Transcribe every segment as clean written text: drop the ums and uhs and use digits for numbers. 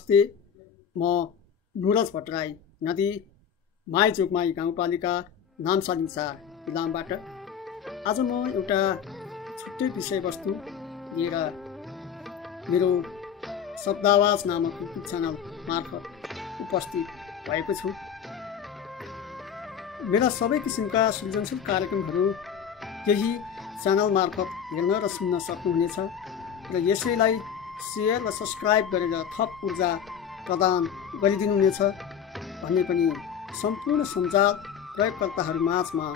नमस्ते, म नुरज भट्टराई नदी माइजोगमाई गाउँपालिका नामसालिङ 4 इलामबाट। आज म एउटा छुट्टै विषयवस्तु लिएर मेरो शब्दावाज नामक युट्युब च्यानल मार्फत उपस्थित भएको छु। मेरा सबै किसिमका सृजनशील कार्यक्रमहरू यही च्यानल मार्फत हेर्न र सुन्न सक्नुहुनेछ र यसैलाई शेयर र सब्सक्राइब गरेर थप ऊर्जा प्रदान गरिदिनुहुनेछ भन्ने पनि सम्पूर्ण सञ्जाल प्रयोगकर्ताहरू माझमा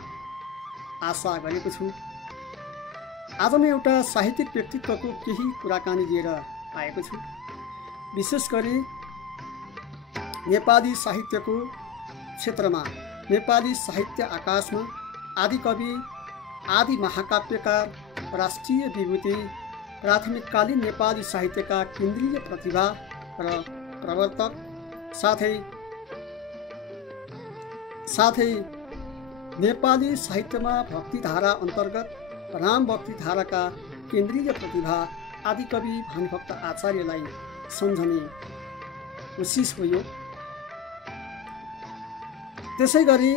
आशा गरेको छु। आज म एउटा साहित्यिक व्यक्तित्वको केही कुराकानी लिएर आएको छु। विशेष गरी नेपाली साहित्यको क्षेत्रमा, नेपाली साहित्य आकाशमा आदिकवि, आदि महाकाव्यकार, राष्ट्रिय विभूति, प्राथमिककालीन नेपाली साहित्यका केन्द्रीय प्रतिभा र प्रवर्तक, साथै नेपाली साहित्यमा भक्तिधारा अन्तर्गत राम भक्तिधाराका केन्द्रीय प्रतिभा आदिकवि भानुभक्त आचार्यलाई सम्झने कोसिस हो यो। त्यसै गरी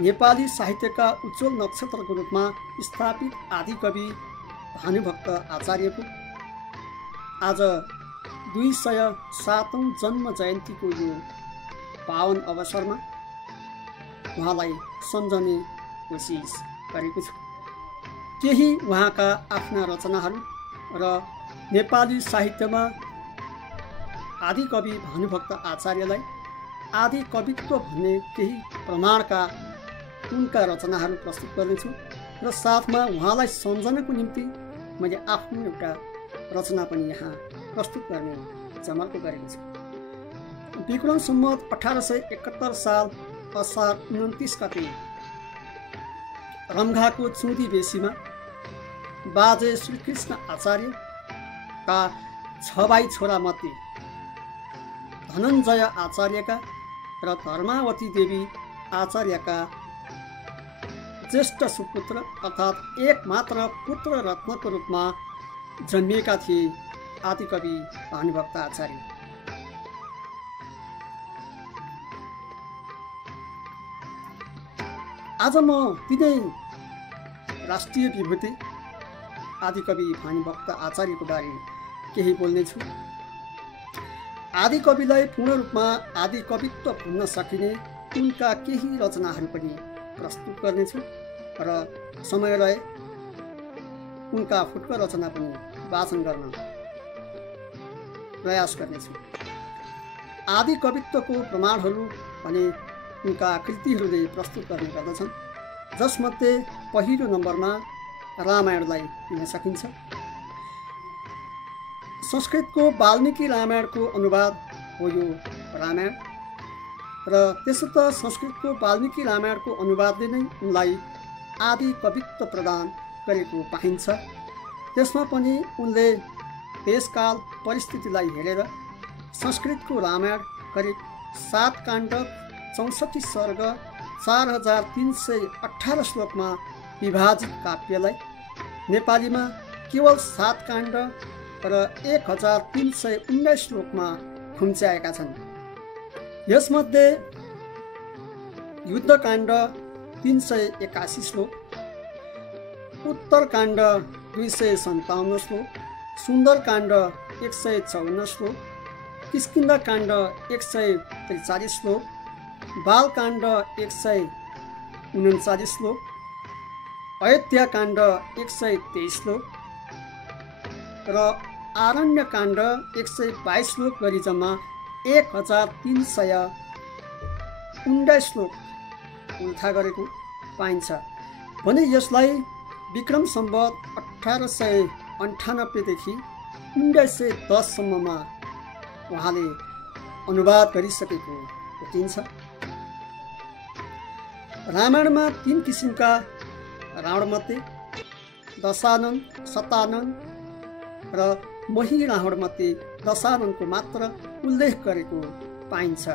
नेपाली साहित्यका उज्जवल नक्षत्रको रूपमा स्थापित आदिकवि भानुभक्त आचार्यको आज 207औं जन्म जयन्तीको यो पावन अवसरमा उहाँलाई सम्झने कोसिस गरेको छु। केही उहाँका आफ्ना रचनाहरू र नेपाली साहित्यमा आदिकवि भानुभक्त आचार्यलाई आदि कवित्व भन्ने केही प्रमाणका उनका रचनाहरू प्रस्तुत गर्नेछु र साथमा उहाँलाई सम्झनको निम्ति मैले आफ्नो एउटा रचना पनि यहाँ प्रस्तुत गर्ने जमर्को गरेको छु। विक्रम सम्वत 1871 साल असार 29 गते रम्घाको चुँदी बेसीमा बाजे श्रीकृष्ण आचार्यका 6 भाइ छोरा मध्ये धनञ्जय आचार्यका र धर्मावती देवी आचार्यका ज्येष्ठ सुपुत्र अर्थात् एक मात्र पुत्र रत्नको रूपमा जन्मिएका थिए आदिकवि भानुभक्त आचार्य। आज म तिनै राष्ट्रिय विभूति आदिकवि भानुभक्त आचार्यको बारे केही बोल्नेछु। आदिकविलाई पूर्ण रूपमा आदिकवित्व भन्न सकिने उनका केही रचनाहरू पनि प्रस्तुत गर्नेछु र समय रहे उनका फुटकर रचना पनि वाचन गर्न प्रयास गर्नेछु। आदि कवित्वको प्रमाणहरू भने उनका कृतिहरूले प्रस्तुत गर्ने गर्दछन्, जसमध्ये पहिलो नम्बरमा रामायणलाई लिन सकिन्छ। संस्कृतको वाल्मीकि रामायणको अनुवाद हो यो रामायण र त्यसो त संस्कृतको वाल्मीकि रामायणको अनुवादले नै उनलाई आदि कवित्व प्रदान गरेको पाइन्छ। त्यसमा पनि उनले देशकाल परिस्थितिलाई हेरेर संस्कृतको रामायण करिब 7 काण्ड 64 सर्ग 4318 श्लोकमा विभाजित काव्यलाई नेपालीमा केवल 7 काण्ड र 1319 श्लोकमा खुम्च्याएका छन्। यसमध्ये युद्धकाण्ड 381 श्लोक, उत्तरकाण्ड 257 श्लोक, सुन्दरकाण्ड 154 श्लोक, किष्किन्धाकाण्ड 143 श्लोक, बालकाण्ड 139 श्लोक, अयोध्याकाण्ड 123 श्लोक र आरण्यकाण्ड 122 श्लोक गरी जम्मा 1319 श्लोक उल्था गरेको पाइन्छ भने यसलाई विक्रम सम्वत 1898 देखि 1910 सम्ममा उहाँले अनुवाद गरिसकेको देखिन्छ। रामायणमा 3 किसिमका रावणमध्ये दशानन, शतानन र मही रावणमध्ये दशाननको मात्र उल्लेख गरेको पाइन्छ।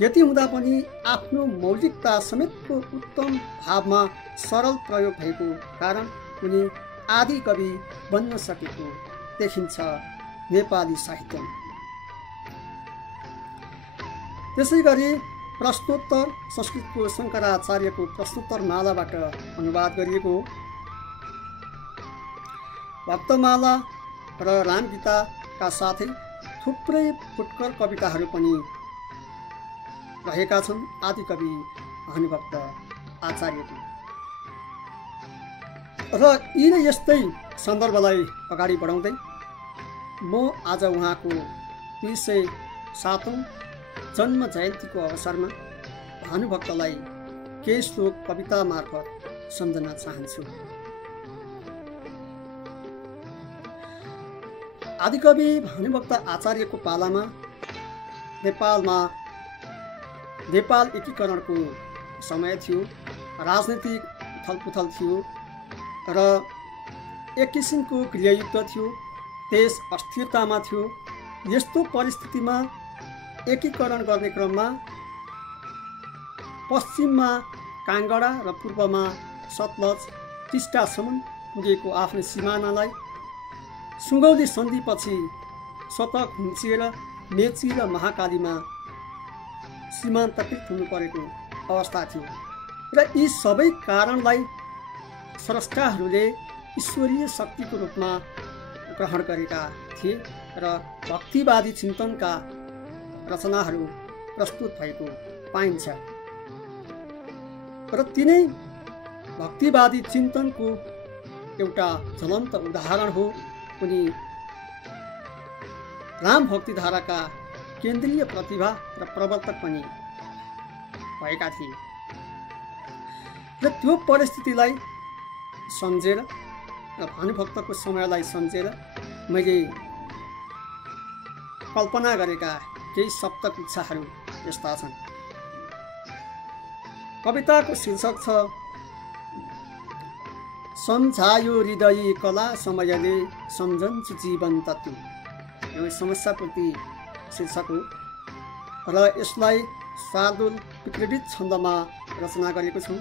यति हुँदा पनि आफ्नो मौलिकता समेतको उत्तम भावमा सरल प्रयोग भएको कारण उनी आदि कवि बन्न सकेको देखिन्छ नेपाली साहित्यमा। त्यसै गरी प्रश्नोत्तर संस्कृतको शङ्कराचार्यको प्रश्नोत्तर मालाबाट अनुवाद गरिएको हो। भक्तमाला र रामगीताका साथै थुप्रै फुटकर कविताहरू पनि रहेका छन् आदिकवि भानुभक्त आचार्यको। र यी नै यस्तै सन्दर्भलाई अगाडि बढाउँदै म आज उहाँको 207औं जन्म जयन्तीको अवसरमा भानुभक्तलाई केही श्लोक कविता मार्फत सम्झन चाहन्छु। आदिकवि भानुभक्त आचार्यको पालामा नेपाल एकीकरणको समय थियो। राजनीतिक उथलपुथल थियो र एक किसिमको गृहयुद्ध थियो। देश अस्थिरतामा थियो। यस्तो परिस्थितिमा एकीकरण गर्ने क्रममा पश्चिममा काङ्गडा र पूर्वमा सतलज टिस्टासम्म पुगेको आफ्नो सिमानालाई सुगौली सन्धिपछि स्वतः खुम्चिएर मेची र महाकालीमा सीमान्तकृत हुनु परेको अवस्था थियो। र यी सबै कारणलाई स्रष्टाहरूले ईश्वरीय शक्तिको रूपमा ग्रहण गरेका थिए र भक्तिवादी चिन्तनका रचनाहरू प्रस्तुत भएको पाइन्छ। र तिनै भक्तिवादी चिन्तनको एउटा ज्वलन्त उदाहरण हो उनी राम भक्तिधाराका केन्द्रीय प्रतिभा र प्रवर्तक पनि भएका थिए। र त्यो परिस्थितिलाई सम्झेर र भानुभक्तको समयलाई सम्झेर मैले कल्पना गरेका केही शब्दगुच्छाहरू यस्ता छन्। कविताको शीर्षक छ सम्झायो हृदय कला समयले सम्झन्छु जीवन तत्त्व। यो समस्यापूर्ति शीर्षक हो र यसलाई शार्दुल विकृत छन्दमा रचना गरेको छु।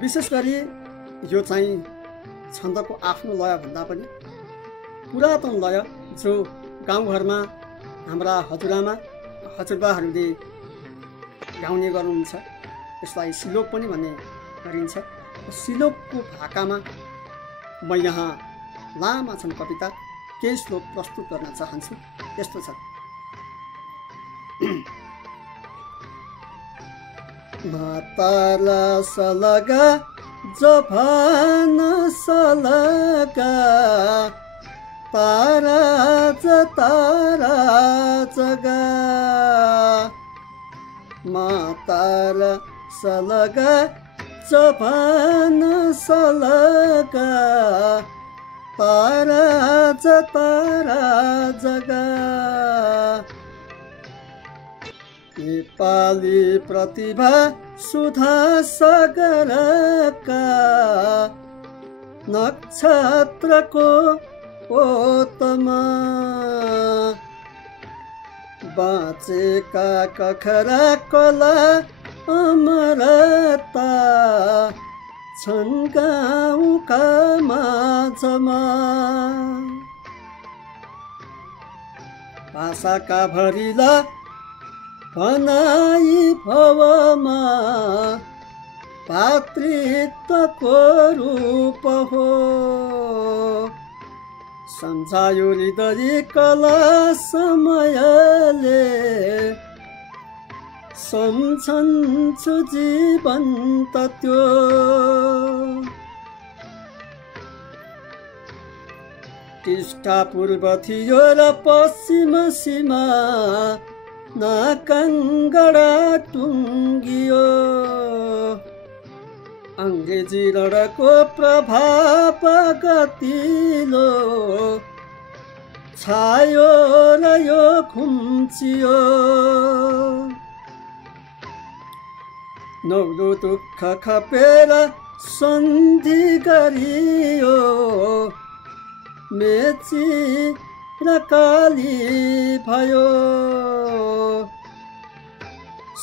विशेष गरी यो चाहिँ छन्दको आफ्नो लयभन्दा पनि पुरातन लय जो गाउँघरमा हाम्रा हजुरबाहरूले गाउने गर्नुहुन्छ। यसलाई सिलोक पनि भन्ने गरिन्छ। सिलोकको भाकामा म यहाँ लामा छन् कविता केही श्लोक प्रस्तुत गर्न चाहन्छु। यस्तो छ। माताला सलगा जभान सलगा तारा जगा माताला सलगा जभान सलगा तारा जगा नेपाली प्रतिभा सुधा सागरका नक्षत्रको ओतमा बाँचेका कखरा कला अमरता छन् गाउँका माझमा भाषाका भरिला भनाई भवमा भातृत्वको रूप हो सम्झायो हृदय कला समयले सम्झन्छु जीवन तत्त्व टिस्टा पूर्व थियो र पश्चिम सीमा नाकाङ्गडा टुङ्गियो अङ्ग्रेजी लडको प्रभाव गतिलो छायो र यो खुम्चियो नौलो दुःख खपेर सन्धि गरियो मेची र काली भयो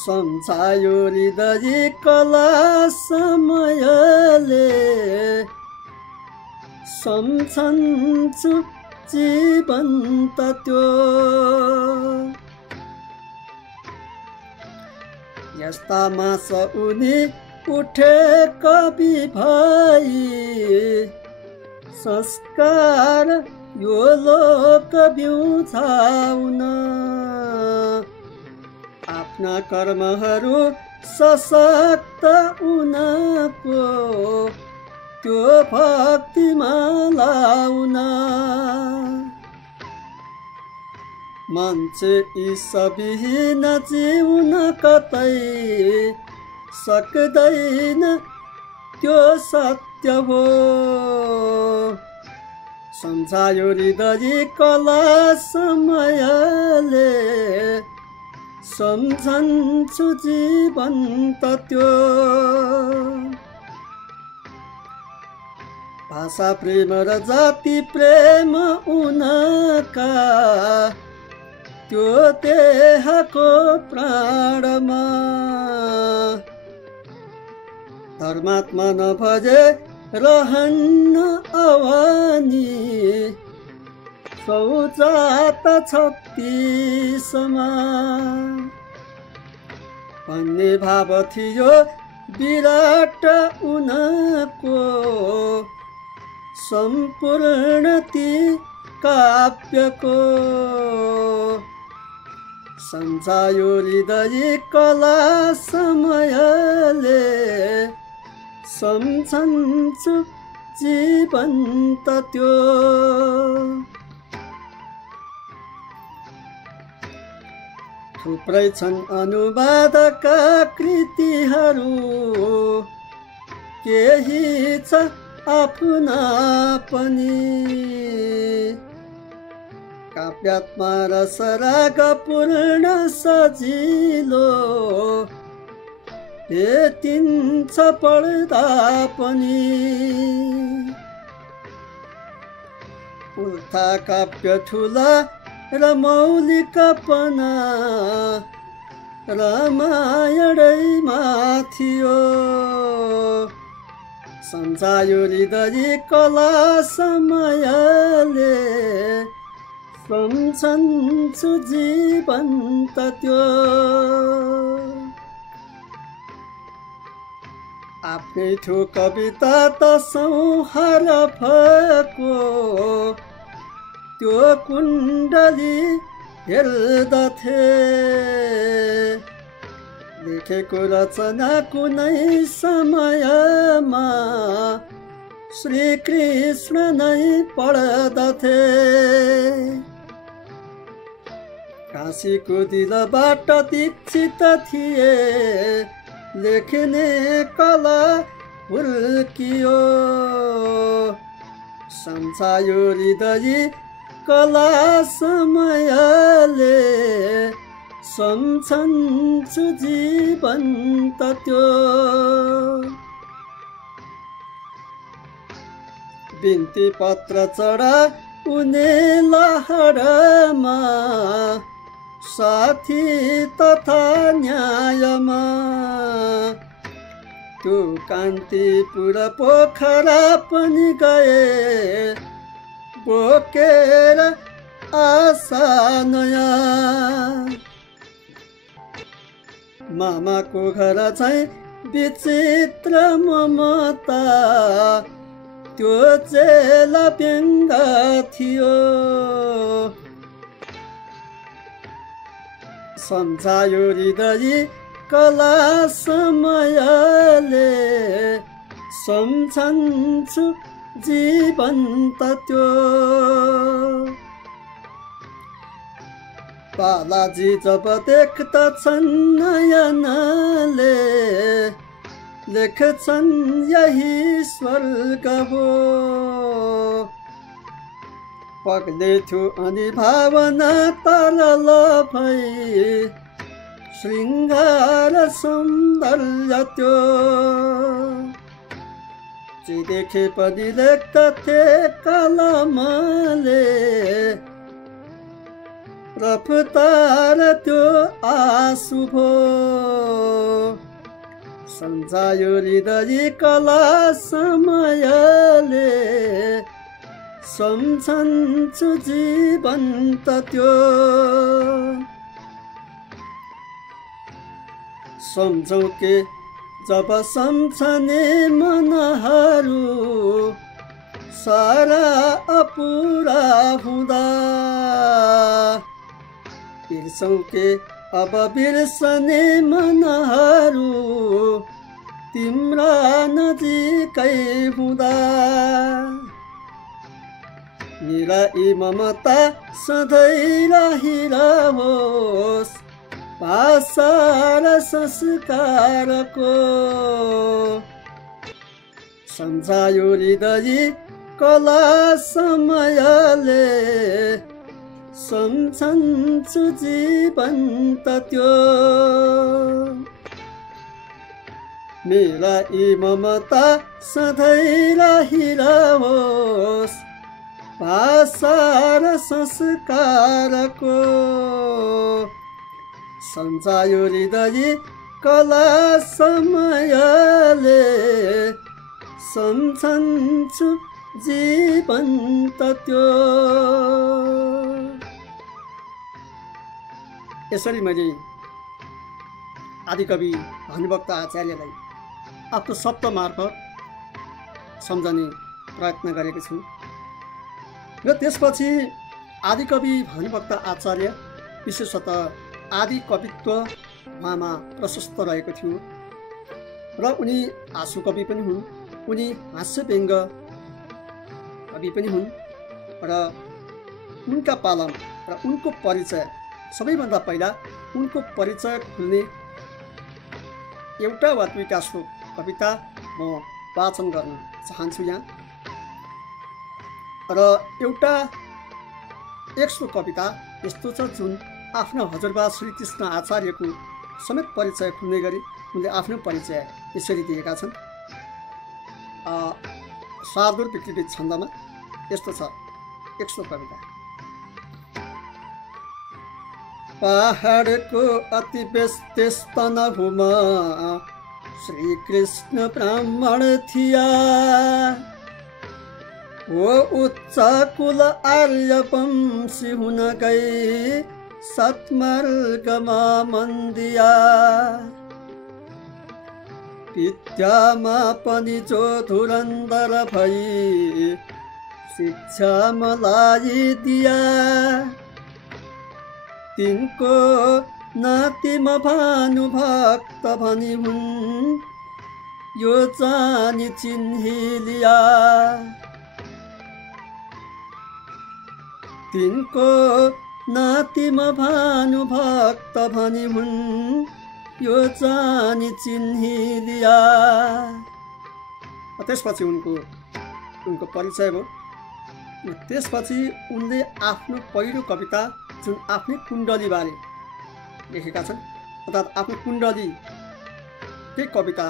सम्झायो हृदय कला समयले सम्झन्छु जीवन तत्त्व यस्तामा उनी उठे कवि भई संस्कार यो लोक बिउछाउन आफ्ना कर्महरू सशक्त उनको त्यो भक्तिमा लाउन मान्छे ईशविहीन जिउन कतै सक्दैन त्यो सत्य हो सम्झायो हृदय कला समयले सम्झन्छु जीवन्त त्यो भाषा प्रेम र जाति प्रेम उनका त्यो देहको प्राणमा धर्मात्मा नभजे रहन्न अवानी सौजात 36मा भन्ने भाव थियो विराट उनको सम्पूर्ण ती काव्यको सम्झायो हृदय कला समयले सम्झन्छु जीवन्त त्यो थुप्रै छन् अनुवादका कृतिहरू केही छ आफ्ना पनि काव्यात्मा रस राग पूर्ण सजिलो भेटिन्छ पढ्दा पनि उल्था काव्य ठुला र मौलिकपना रामायणैमा थियो सम्झायो हृदय कला समयले सम्झन्छु जीवन्त त्यो आफ्नै ठो कविता त संहरफको त्यो कुण्डली हेर्दथे लेखेको रचना कुनै समयमा श्री कृष्ण नै पढ्दथे काशीको दिलबाट दीक्षित थिए लेख्ने कला हुर्कियो सम्झायो हृदय कला समयले सम्झन्छु जीवन्त त्यो बिन्ती पत्र चढा उनी लहरमा साथी तथा न्यायमा त्यो कान्तिपुर पोखरा पनि गए बोकेर आशा नयाँ मामाको घर चाहिँ विचित्र ममता त्यो चेला व्यङ्ग थियो सम्झायो हृदय कला समयले सम्झन्छु जीवन्त त्यो बालाजी जब देख्दछन् नयनले लेख्छन् यही स्वर्ग हो पग्ले छु अनि भावना तरल भई श्रृङ्गार सौन्दर्य त्यो जे देखे पनि लेख्दथे कलमले रफ्तार त्यो आँसु भो सम्झायो हृदय कला समयले सम्झन्छु जीवन्त त्यो सम्झौँ के जब सम्झने मनहरू सारा अपुरा हुँदा, बिर्सौँ के अब बिर्सने मनहरू तिम्रा नजिकै हुँदा। मेरा यी ममता सधैँ रहिरहोस् भाषा र संस्कारको। सम्झायो हृदय कला समयले, सम्झन्छु जीवन्त त्यो। मेरा यी ममता सधैँ रहिरहोस् भाषा र संस्कारको। सम्झायो हृदय कला समयले, सम्झन्छु जीवन्त त्यो। यसरी मैले आदिकवि भानुभक्त आचार्यलाई आफ्नो शब्द मार्फत सम्झने प्रयत्न गरेको छु। र त्यसपछि आदिकवि भानुभक्त आचार्य विशेषतः आदि कवित्व उहाँमा प्रशस्त रहेको थियो र उनी आँसु कवि पनि हुन्, उनी हास्य व्यङ्ग कवि पनि हुन् र उनका पालन र उनको परिचय, सबैभन्दा पहिला उनको परिचय खुल्ने एउटा वा दुईटा श्लोक कविता म वाचन गर्न चाहन्छु यहाँ। र एक श्लोक कविता यस्तो छ जुन आफ्नो हजुरबा श्री कृष्ण आचार्यको समेत परिचय खुल्ने गरी उनले आफ्नो परिचय यसरी दिएका छन्। शार्दूल विकृति छन्दमा यस्तो छ एक श्लोक कविता। पहाडको अति व्यस्त स्तनभूमा श्री कृष्ण ब्राह्मण थिया, वो उच्च कुल आर्य वंशी हुन गई सत्मार्गमा मन दिया। विद्यामा पनि जो धुरन्धर भई शिक्षा मलाई दिया, तिनको नातिमा भानुभक्त भनी हुन् यो जानी चिन्ही लिया। तिनको नातिमा भानुभक्त भनी हुन् यो जानी चिन्ही लिया। त्यसपछि उनको परिचय भयो। त्यसपछि उनले आफ्नो पहिलो कविता जुन आफ्नै कुण्डलीबारे लेखेका छन्, अर्थात् आफ्नो कुण्डली त्यही कविता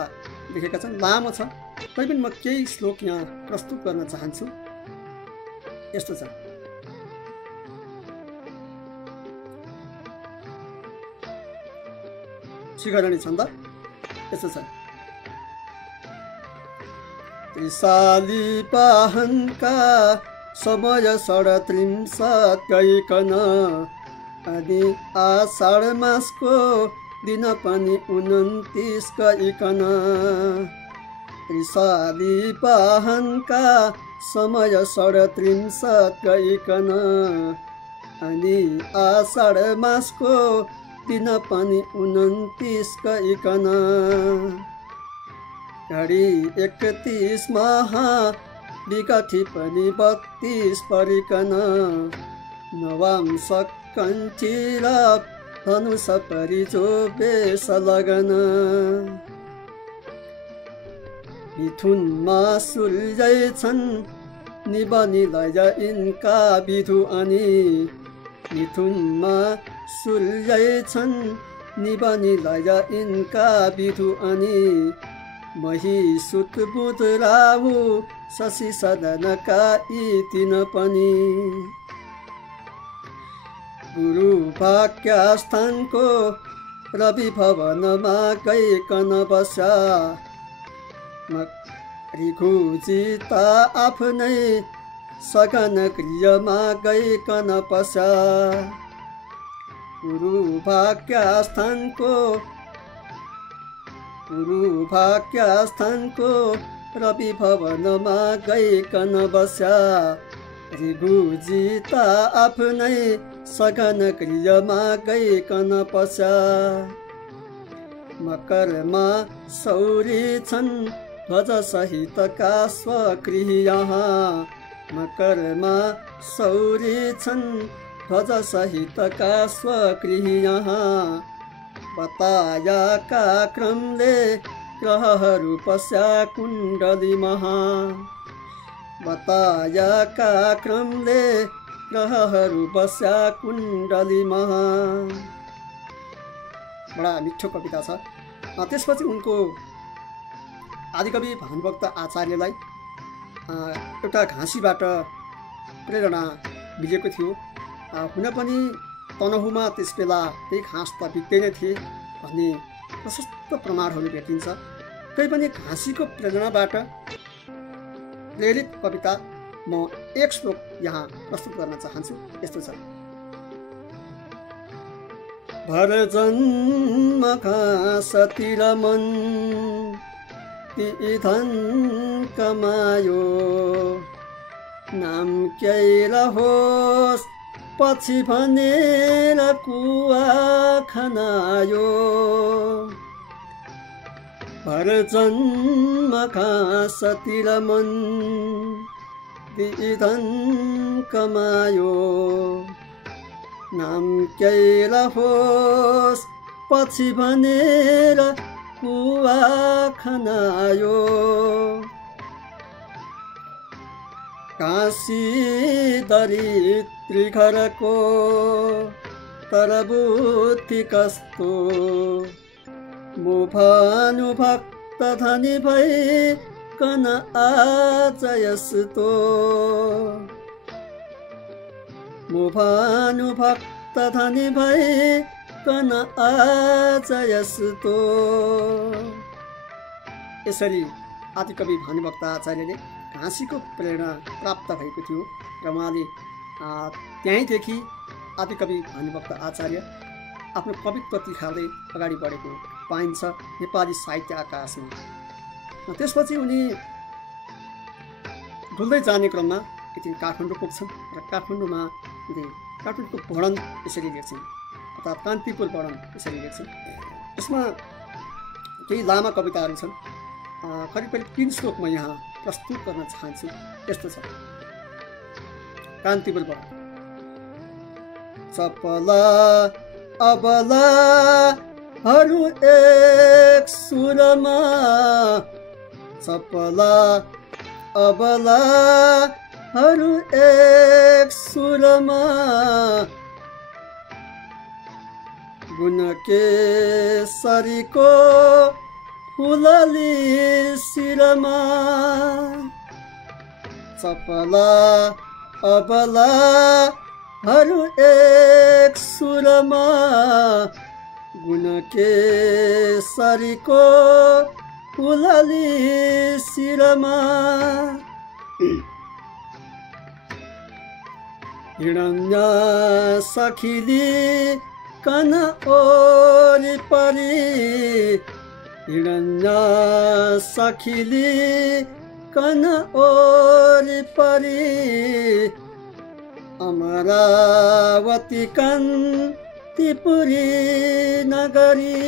लेखेका छन्, लामो छ। तैपनि म केही श्लोक यहाँ प्रस्तुत गर्न चाहन्छु। यस्तो छ। शिखरणी छन्द यस्तो छ। त्रिशाली पाहनका समय 37 गइकन, अनि आषाढ मासको दिन पनि 29 गइकन। त्रिशाली पाहनका समय 37 गइकन, अनि आषाढ मासको दिन पनि 29 गइकन। घडी 31 महा विकठी पनि 32 परिकन। नवांशक कण्ठी र धनुष परि जो बेस लगन। मिथुनमा सूर्य छन् निबनी लय यिनका विधु, अनि मिथुनमा सूर्य छन् निबनी लय यिनका विधु, अनि महिषुत बुध राहु शशि सदनका यी तीन पनि। गुरु वाक्यस्थानको रवि भवनमा गइकन बस्या। ऋघुजिता आफ्नै सघन गृहमा गइकन बस्या। गुरु वाक्यस्थानको गुरु भाग्यस्थानको रवि भवनमा गइकन बस्या ऋगुजी त आफ्नै सघन गृहमा गइकन पस्या मकरमा सौरी छन् ध्वज सहितका स्वगृही यहाँ मकरमा सौरी छन् ध्वज सहितका स्वगृही यहाँ बतायाका क्रमले ग्रहहरू पस्या कुण्डली महा बतायाका क्रमले ग्रहहरू बस्या कुण्डली महा। बडा मिठो कविता छ। त्यसपछि उनको आदिकवि भानुभक्त आचार्यलाई एउटा घाँसीबाट प्रेरणा मिलेको थियो। हुन पनि तनहुमा त्यसबेला त्यही घाँस त बिक्दै नै थिए भन्ने प्रशस्त प्रमाणहरू भेटिन्छ। तै पनि घाँसीको प्रेरणाबाट प्रेरित कविता म एक श्लोक यहाँ प्रस्तुत गर्न चाहन्छु। यस्तो छ। भर जन्म घाँसतिर मन ती धन कमायो नाम केही रहोस् पछि भनेर कुवा खनायो भर जन्म घाँसतिर मन ती धन कमायो नाम केही रहोस् पछि भनेर कुवा खनायो काशी दरिद्री घरको तर बुद्धि कस्तो मो भानुभक्त धनी भइकन आज यस्तो मो भानुभक्त धनी भइकन आज यस्तो। यसरी आदिकवि भानुभक्त आचार्यले घाँसीको प्रेरणा प्राप्त भएको थियो र उहाँले त्यहीँदेखि आदिकवि भानुभक्त आचार्य आफ्नो कवित्व तिखार्दै अगाडि बढेको पाइन्छ नेपाली साहित्य आकाशमा। त्यसपछि उनी डुल्दै जाने क्रममा एक दिन काठमाडौँ पुग्छन् र काठमाडौँमा काठमाडौँको वर्णन यसरी लेख्छन् अर्थात् कान्तिपुर वर्णन यसरी लेख्छन्। यसमा केही लामा कविताहरू छन्। करिब 3 श्लोक म यहाँ प्रस्तुत गर्न चाहन्छु। यस्तो छ। कान्तिपुर वर्णन। चपला अबलाहरू एक सुरमा चपला अबलाहरू एक सुरमा गुणकेशरीको फुलली शिरमा चपला अबलाहरू एक सुरमा गुणकेशरीको फुलली शिरमा हिरण्य सखिली कन ओरिपरि हिरण्य सखिली कन ओरिपरि अमरावती कान्तिपुरी नगरी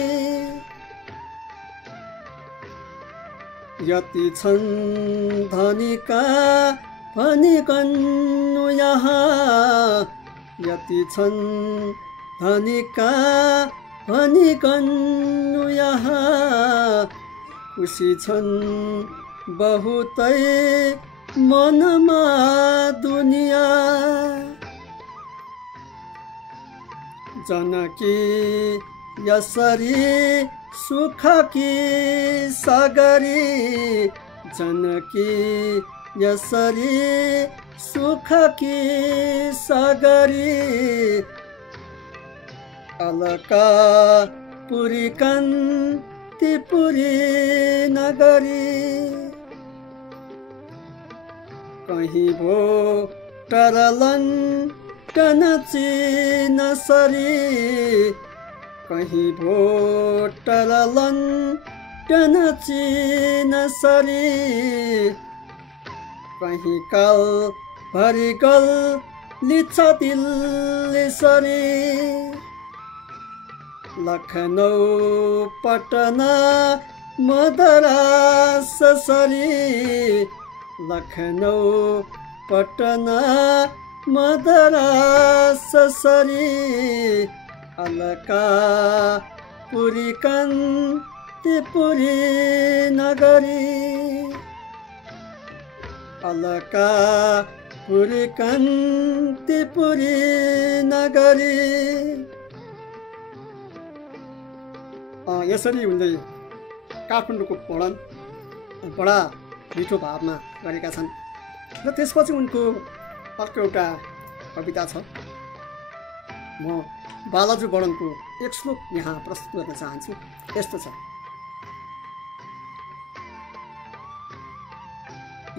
यति छन् धनीका भनिकन्नु यहाँ यति छन् धनीका भनिकन्नु यहाँ खुसी छन् बहुतै मनमा दुनिया जनकी यसरी सुखकी सागरी जनकी यसरी सुखकी सागरी अलकापुरी कान्तिपुरी नगरी कहीं भो टरलन टनची नसरी कहीं भो टरलन टन चिन सरी कहीं काल भरी गल लिछ दिल्ली सरी लखनऊ पटना मद्रास सरी लखनऊ पटना मद्रास सरी अलकापुरी कान्तिपुरी नगरी अलकापुरी कान्तिपुरी नगरी। यसरी उनले काठमाडौँको वर्णन बडा मिठो भावमा गरेका छन्। र त्यसपछि उनको अर्को एउटा कविता छ। म बालाजु वर्णनको एक श्लोक यहाँ प्रस्तुत गर्न चाहन्छु। यस्तो छ।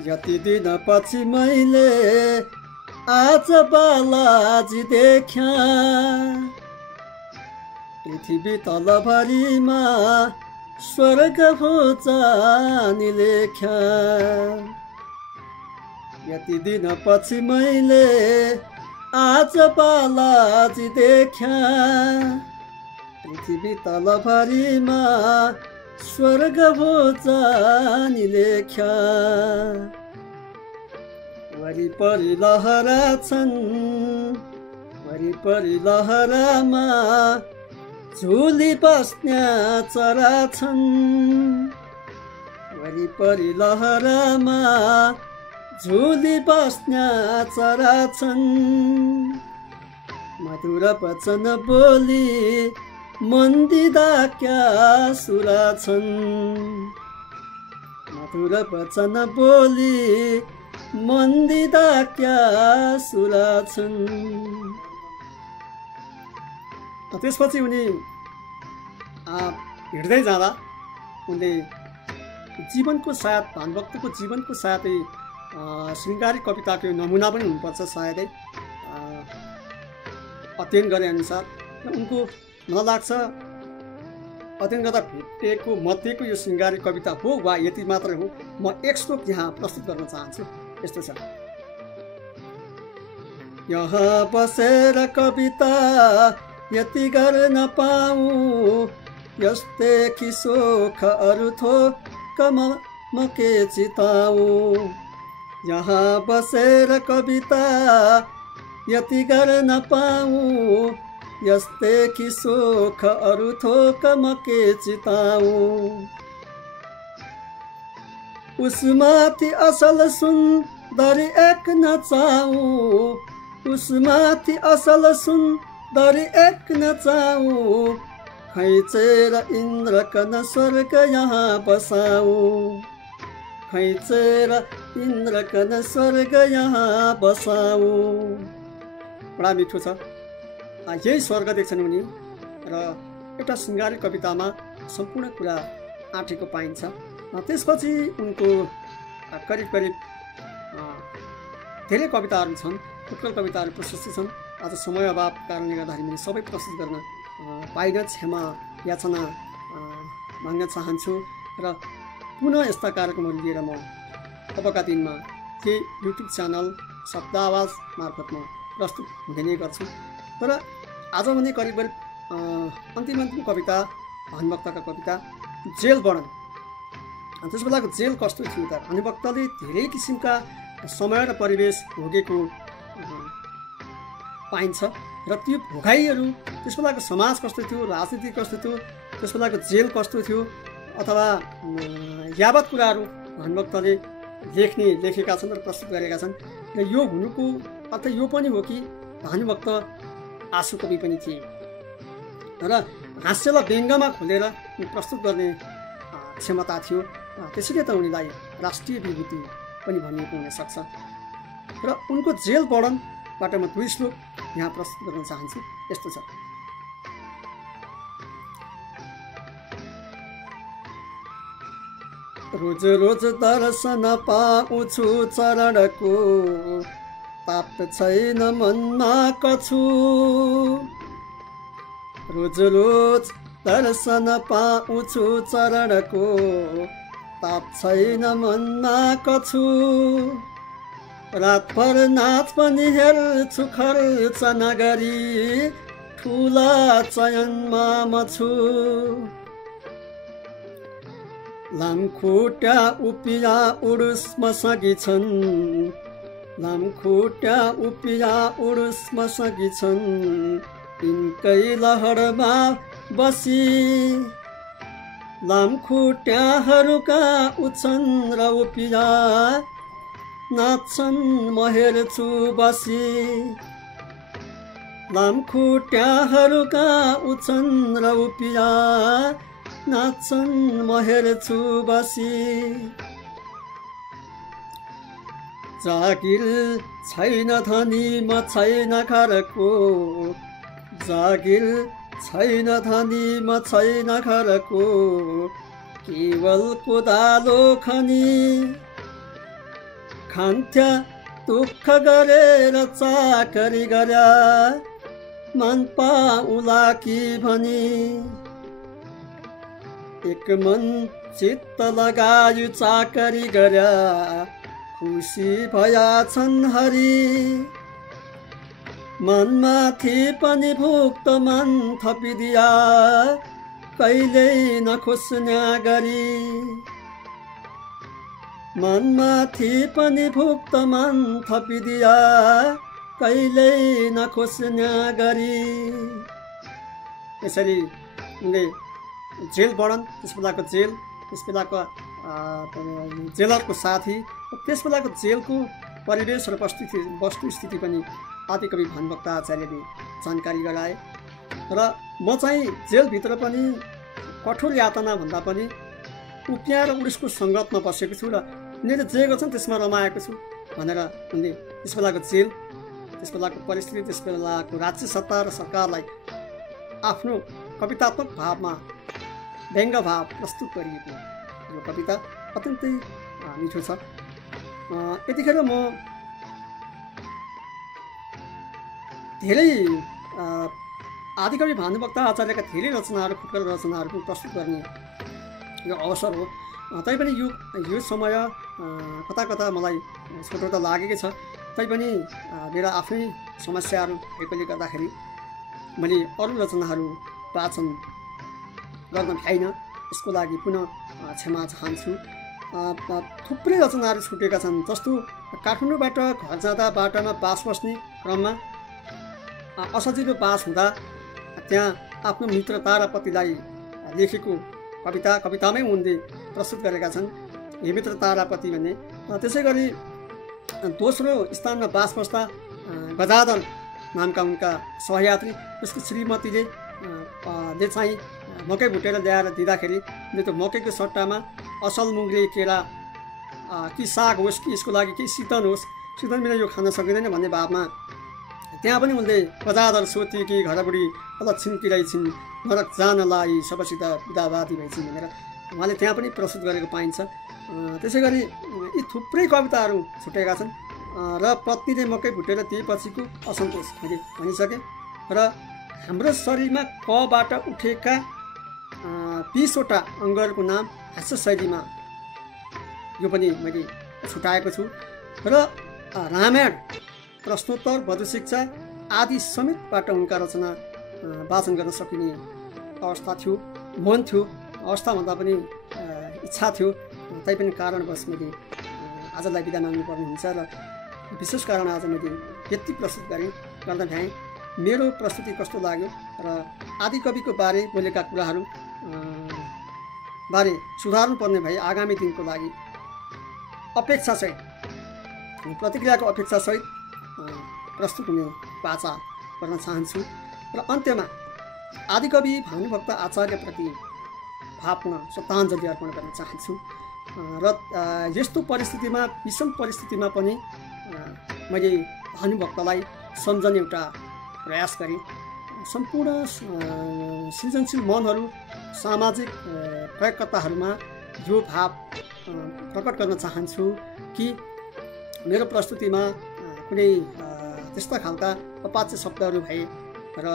यति दिन पछि मैले आज बालाजी देख्या पृथ्वी तलभरिमा स्वर्ग हो जानी लेख्या यति दिन पछि मैले आज बालाजी देख्या पृथ्वी तलभरिमा स्वर्ग हो जानी लेख्या वरिपरि लहरा छन् वरिपरि लहरामा झुली बस्ने चरा छन् वरिपरि लहरामा झुली बस्ने चरा छन् मधुर वचन बोली मन दिँदा क्या सुरा छन् मधुर वचन बोली मन दिँदा क्या सुरा छन्। त्यसपछि उनी हिँड्दै जाँदा उनले जीवनको सायद भानुभक्तको जीवनको साथै शृङ्गारिक कविताको नमुना पनि हुनुपर्छ सायदै अध्ययन गरे अनुसार। र उनको मलाई लाग्छ अध्ययन गर्दा भेटेको मध्येको यो शृङ्गारिक कविता हो वा यति मात्रै हो। म एक श्लोक यहाँ प्रस्तुत गर्न चाहन्छु। यस्तो छ। यहाँ बसेर कविता यति गर्न पाऊँ यस्तै सोख अरू थोक म के चिताऊँ यहाँ बसेर कविता यति गर्न पाऊँ यस्तै सोख अरू थोक म के चिताऊँ उसमाथि असल सुन्दरी एक नचाऊँ उसमाथि असल सुन्दरी एक नचाऊँ खैचेर इन्द्र कन स्वर्ग यहाँ बसाऊँ खैचेर इन्द्र कन स्वर्ग यहाँ बसाऊँ। बडा मिठो छ। यही स्वर्ग देख्छन् उनी र एउटा शृङ्गारिक कवितामा सम्पूर्ण कुरा आँटेको पाइन्छ। त्यसपछि उनको करिब करिब धेरै कविताहरू छन्। उत्कल कविताहरू प्रशस्त छन्। आज समय अभाव कारणले गर्दाखेरि मैले सबै प्रस्तुत गर्न पाइन क्षमा याचना माग्न चाहन्छु र पुनः यस्ता कार्यक्रमहरू लिएर म अबका दिनमा केही युट्युब च्यानल शब्द आवाज मार्फत म प्रस्तुत हुने नै गर्छु। तर आज भने करिब करिब अन्तिम कविता भानुभक्तका कविता जेल वर्णन। त्यस बेलाको जेल कस्तो थियो त? भानुभक्तले धेरै किसिमका समय र परिवेश भोगेको पाइन्छ र त्यो भोगाइहरू त्यस बेलाको समाज कस्तो थियो, राजनीति कस्तो थियो, त्यस बेलाको जेल कस्तो थियो अथवा यावत कुराहरू भानुभक्तले लेखेका छन् र प्रस्तुत गरेका छन्। र यो हुनुको अर्थ यो पनि हो कि भानुभक्त आँसु कवि पनि थिए र हास्यलाई व्यङ्गमा खोलेर प्रस्तुत गर्ने क्षमता थियो। त्यसैले त उनीलाई राष्ट्रिय विभूति पनि भनिएको हुनसक्छ। र उनको जेल वर्णनबाट म दुई श्लोक यहाँ प्रस्तुत गर्न चाहन्छु। यस्तो छ। रोज रोज दर्शन पाउँछु चरणको ताप छैन मनमा कछु रोज रोज दर्शन पाउँछु चरणको, ताप छैन मनमा कछु। रातभर नाच पनि हेर्छु खर्च नगरी, ठुला चयनमा म छु। लामखुट्टा उपिया उडुसमा सगी छन्, लामखुट्टा उपिया उडुसमा सगी छन्, तिनकै लहरमा बसी। लामखुट्टाहरूका उछन् र उपिया नाच्छन् म हेर्छु बसी। लामखुट्टाहरूका उछन् र उपिया नाच्छन् म हेर्छु बसी। जागिर छैन धनी म छैन घरको, जागिर छैन धनी म छैन घरको, केवल कोदालो खनी। खान्थ्या दुःख गरेर चाकरी गर्या, मन पाउला कि भनी। एक मन चित्त लगायु चाकरी गर्या, खुसी भया छन् हरि। मनमाथि पनि भुक्त मन थपिदिया, कहिल्यै नखोस्न्या गरी। मनमाथि पनि भुक्त मन थपिदिया, कहिल्यै नखोस्न्या गरी। यसरी उनले जेल वर्णन, त्यस बेलाको जेल, त्यस बेलाको जेलरको साथी, त्यस बेलाको जेलको परिवेश र वस्तुस्थिति पनि आदिकवि भानुभक्त आचार्यले जानकारी गराए। र म चाहिँ जेलभित्र पनि कठोर यातना भन्दा पनि उपिया र उडुसको सङ्गतमा बसेको छु र उनीहरूले जे गर्छन् त्यसमा रमाएको छु भनेर उनले त्यस बेलाको जेल, त्यस बेलाको परिस्थिति, त्यस बेलाको राज्य सत्ता र सरकारलाई आफ्नो कवितात्मक भावमा व्यङ्ग भाव प्रस्तुत गरिएको यो कविता अत्यन्तै मिठो छ। यतिखेर म धेरै आदिकवि भानुभक्त आचार्यका धेरै रचनाहरू, फुटकर रचनाहरू प्रस्तुत गर्ने यो अवसर हो। तैपनि यो समय कता कता मलाई छोटो त लागेकै छ, तैपनि मेरो आफ्नै समस्याहरू भएकोले गर्दाखेरि मैले अरू रचनाहरू वाचन गर्न भ्याइन। यसको लागि पुनः क्षमा चाहन्छु। थुप्रै रचनाहरू छुटेका छन्, जस्तो काठमाडौँबाट घर जाँदा बाटामा बास बस्ने क्रममा असजिलो बास हुँदा त्यहाँ आफ्नो मित्र तारापतिलाई लेखेको कवितामै उनले प्रस्तुत गरेका छन्, हे मित्र तारापति भन्ने। त्यसै गरी दोस्रो स्थानमा बास बस्दा गजाधर नामका उनका सहयात्री, उसको श्रीमतीले चाहिँ मकै भुटेर ल्याएर दिँदाखेरि उनले त्यो मकैको सट्टामा असल मुङ्ग्रे केरा कि साग होस् कि यसको लागि केही सितन होस्, सितन बिना यो खान सकिँदैन भन्ने भावमा त्यहाँ पनि उनले गजाधर सोती कि घरबुढी अलक्षिन किराई छिन्, नरक जानलाई सबसित विदावादी भइछन् भनेर उहाँले त्यहाँ पनि प्रस्तुत गरेको पाइन्छ। त्यसै गरी यी थुप्रै कविताहरू छुटेका छन्। र पत्नीले मकै भुटेर दिएपछिको असन्तोष मैले भनिसकेँ। र हाम्रो शरीरमा कबाट उठेका 20वटा अङ्गहरूको नाम हास्य शैलीमा यो पनि मैले छुटाएको छु। र रामायण, प्रश्नोत्तर, वधु शिक्षा आदि समेतबाट उनका रचना वाचन गर्न सकिने अवस्था थियो, मन थियो। अवस्था भन्दा पनि इच्छा थियो, तैपनि कारणवश मैले आजलाई बिदा माग्नुपर्ने हुन्छ र विशेष कारण आज मैले यति प्रस्तुत गर्न भ्याएँ। मेरो प्रस्तुति कस्तो लाग्यो र आदिकविको बारे बोलेका कुराहरू बारे सुधार्नुपर्ने भए आगामी दिनको लागि अपेक्षासहित, प्रतिक्रियाको अपेक्षासहित प्रस्तुत हुने वाचा गर्न चाहन्छु। र अन्त्यमा आदिकवि भानुभक्त आचार्यप्रति भावपूर्ण श्रद्धाञ्जली अर्पण गर्न चाहन्छु। र यस्तो परिस्थितिमा, विषम परिस्थितिमा पनि मैले भानुभक्तलाई सम्झने एउटा प्रयास गरेँ। सम्पूर्ण सृजनशील मनहरू, सामाजिक प्रयोगकर्ताहरूमा यो भाव प्रकट गर्न चाहन्छु कि मेरो प्रस्तुतिमा कुनै त्यस्ता खालका अपाच्य शब्दहरू भए र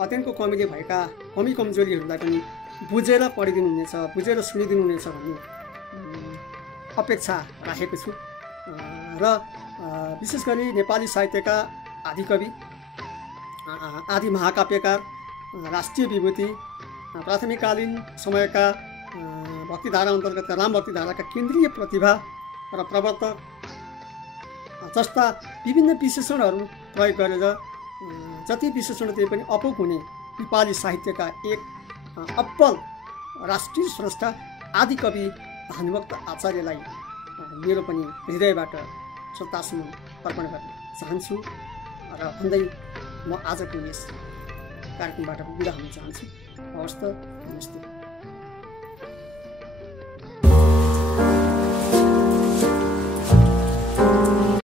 अध्ययनको कमीले भएका कमी कमजोरीहरूलाई पनि बुझेर पढिदिनुहुनेछ, बुझेर सुनिदिनुहुनेछ भन्ने अपेक्षा राखेको छु। र विशेष गरी नेपाली साहित्यका आदिकवि, आदि महाकाव्यकार, राष्ट्रिय विभूति, प्राथमिककालीन समयका भक्तिधारा अन्तर्गतका राम भक्तिधाराका केन्द्रीय प्रतिभा र प्रवर्तक जस्ता विभिन्न विशेषणहरू प्रयोग गरेर जति विशेषण त्यही पनि अपुग हुने नेपाली साहित्यका एक अब्बल राष्ट्रिय स्रष्टा आदिकवि भानुभक्त आचार्यलाई मेरो पनि हृदयबाट श्रद्धासुमन अर्पण गर्न चाहन्छु र भन्दै म आजको यस कार्यक्रमबाट बिदा हुन चाहन्छु। हवस् त, नमस्ते।